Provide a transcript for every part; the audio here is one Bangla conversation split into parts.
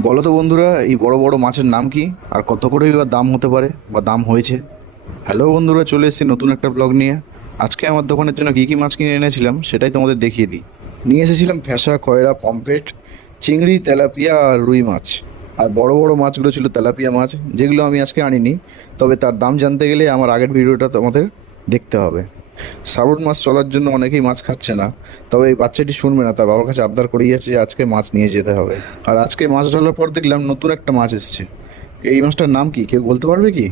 বলো তো বন্ধুরা, এই বড় বড় মাছের নাম কি আর কত করে বা দাম হতে পারে বা দাম হয়েছে? হ্যালো বন্ধুরা, চলে এসেছি নতুন একটা ব্লগ নিয়ে। আজকে আমার দোকানের জন্য কী কী মাছ কিনে এনেছিলাম সেটাই তোমাদের দেখিয়ে দিই। নিয়ে এসেছিলাম ফ্যাসা, কয়রা, পমফ্রেট, চিংড়ি, তেলাপিয়া আর রুই মাছ। আর বড় বড় মাছগুলো ছিল তেলাপিয়া মাছ, যেগুলো আমি আজকে আনিনি। তবে তার দাম জানতে গেলে আমার আগের ভিডিওটা তোমাদের দেখতে হবে। শ্রাবণ মাস চলার জন্য অনেকেই মাছ খাচ্ছে না, তবে এই বাচ্চাটি শুনবে না, তার বাবার কাছে আবদার করেই যাচ্ছে যে আজকে মাছ নিয়ে যেতে হবে। আর আজকে মাছ ঢালার পর দেখলাম নতুন একটা মাছ এসছে। এই মাছটার নাম কি কেউ বলতে পারবে কি?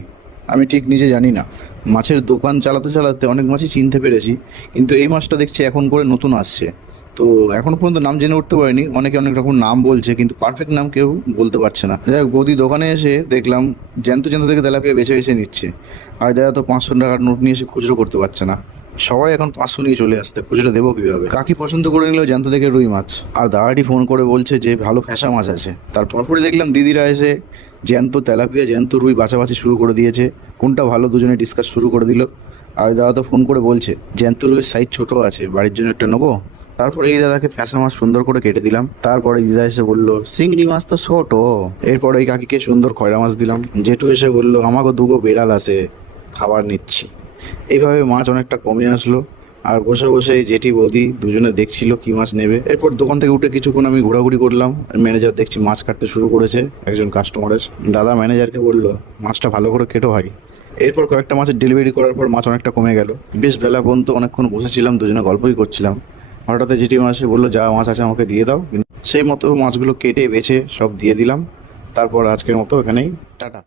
আমি ঠিক নিজে জানি না। মাছের দোকান চালাতে চালাতে অনেক মাছই চিনতে পেরেছি, কিন্তু এই মাছটা দেখছি এখন করে নতুন আসছে। তো এখনো পর্যন্ত নাম জেনে উঠতে পারিনি। অনেকে অনেক রকম নাম বলছে, কিন্তু পারফেক্ট নাম কেউ বলতে পারছে না। যাই হোক, বৌদি দোকানে এসে দেখলাম জ্যান্ত জ্যান্ত থেকে তেলাপিয়া বেছে বেছে নিচ্ছে। আর দাদা তো 500 টাকার নোট নিয়ে এসে খুচরো করতে পারছে না। সবাই এখন 500 নিয়ে চলে আসতে, খুচরো দেবো কীভাবে? কাকি পছন্দ করে নিল জ্যান্ত থেকে রুই মাছ, আর দাদাটি ফোন করে বলছে যে ভালো ফ্যাসা মাছ আছে। তারপরে দেখলাম দিদিরা এসে জ্যান্ত তেলাপিয়া, জ্যান্ত রুই বাছাবাছি শুরু করে দিয়েছে। কোনটা ভালো দুজনে ডিসকাস শুরু করে দিল। আর দাদা তো ফোন করে বলছে জ্যান্ত রুইয়ের সাইজ ছোট আছে, বাড়ির জন্য একটা নেবো। তারপরে এই দাদাকে ফ্যাসা মাছ সুন্দর করে কেটে দিলাম। তারপরে দিদা এসে বললো চিংড়ি মাছ তো ছোট। এরপরে এই কাকিকে সুন্দর খয়রা মাছ দিলাম। জেঠু এসে বললো আমাকে দুগো বেড়াল আছে, খাবার নিচ্ছি। এইভাবে মাছ অনেকটা কমে আসলো। আর বসে বসে এই জেঠি বৌদি দুজনে দেখছিল কি মাছ নেবে। এরপর দোকান থেকে উঠে কিছুক্ষণ আমি ঘোরাঘুরি করলাম। ম্যানেজার দেখছি মাছ কাটতে শুরু করেছে একজন কাস্টমারের। দাদা ম্যানেজারকে বললো মাছটা ভালো করে কেটো ভাই। এরপর কয়েকটা মাছের ডেলিভারি করার পর মাছ অনেকটা কমে গেল। বেশ বেলা পর্যন্ত অনেকক্ষণ বসেছিলাম, দুজনে গল্পই করছিলাম। হঠাৎ জেঠি মাছ এসে বললো যা মাছ আছে আমাকে দিয়ে দাও। সেই মতো মাছগুলো কেটে বেছে সব দিয়ে দিলাম। তারপর আজকের মতো এখানেই টাটা।